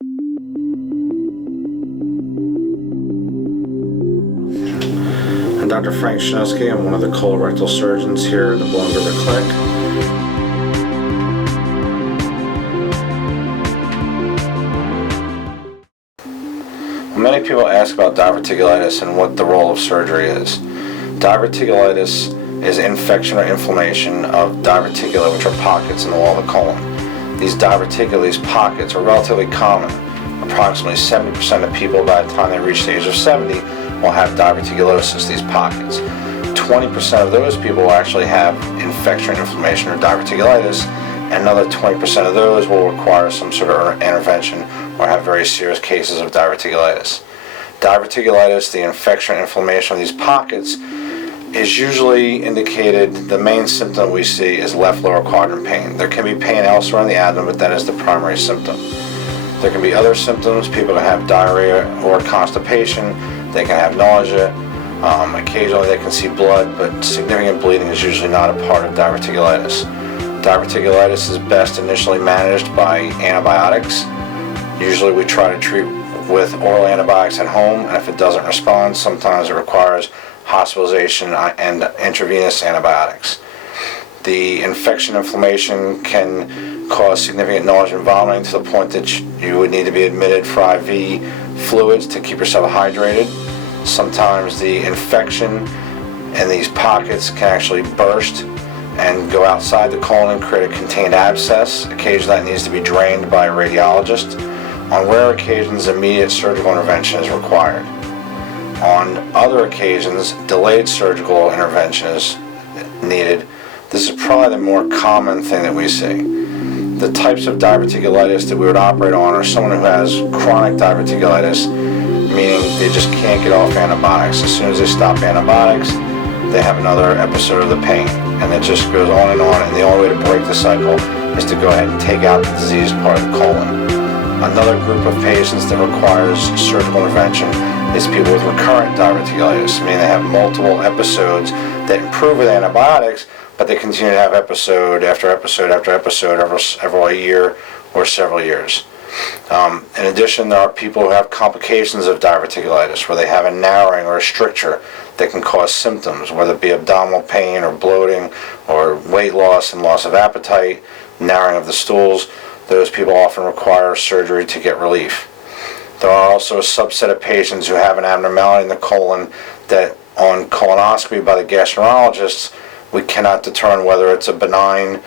I'm Dr. Frank Chrzanowski. I'm one of the colorectal surgeons here in the Borland-Groover Clinic. Many people ask about diverticulitis and what the role of surgery is. Diverticulitis is infection or inflammation of diverticula, which are pockets in the wall of the colon. These diverticula, these pockets, are relatively common. Approximately 70% of people by the time they reach the age of 70 will have diverticulosis, these pockets. 20% of those people will actually have infection or inflammation or diverticulitis, and another 20% of those will require some sort of intervention or have very serious cases of diverticulitis. Diverticulitis, the infection or inflammation of these pockets, is usually indicated, the main symptom we see is left lower quadrant pain. There can be pain elsewhere in the abdomen, but that is the primary symptom. There can be other symptoms. People can have diarrhea or constipation. They can have nausea. Occasionally they can see blood, but significant bleeding is usually not a part of diverticulitis. Diverticulitis is best initially managed by antibiotics. Usually we try to treat with oral antibiotics at home, and if it doesn't respond, sometimes it requires hospitalization and intravenous antibiotics. The infection inflammation can cause significant nausea and vomiting to the point that you would need to be admitted for IV fluids to keep yourself hydrated. Sometimes the infection in these pockets can actually burst and go outside the colon and create a contained abscess. Occasionally that needs to be drained by a radiologist. On rare occasions, immediate surgical intervention is required. On other occasions, delayed surgical intervention is needed. This is probably the more common thing that we see. The types of diverticulitis that we would operate on are someone who has chronic diverticulitis, meaning they just can't get off antibiotics. As soon as they stop antibiotics, they have another episode of the pain, and it just goes on, and the only way to break the cycle is to go ahead and take out the diseased part of the colon. Another group of patients that requires surgical intervention is people with recurrent diverticulitis, meaning they have multiple episodes that improve with antibiotics, but they continue to have episode after episode after episode every year or several years. In addition, there are people who have complications of diverticulitis, where they have a narrowing or a stricture that can cause symptoms, whether it be abdominal pain or bloating or weight loss and loss of appetite, narrowing of the stools. Those people often require surgery to get relief. There are also a subset of patients who have an abnormality in the colon that on colonoscopy by the gastroenterologists, we cannot determine whether it's a benign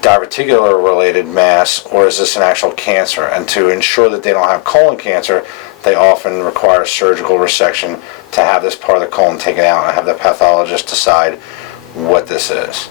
diverticular related mass or is this an actual cancer. And to ensure that they don't have colon cancer, they often require surgical resection to have this part of the colon taken out and have the pathologist decide what this is.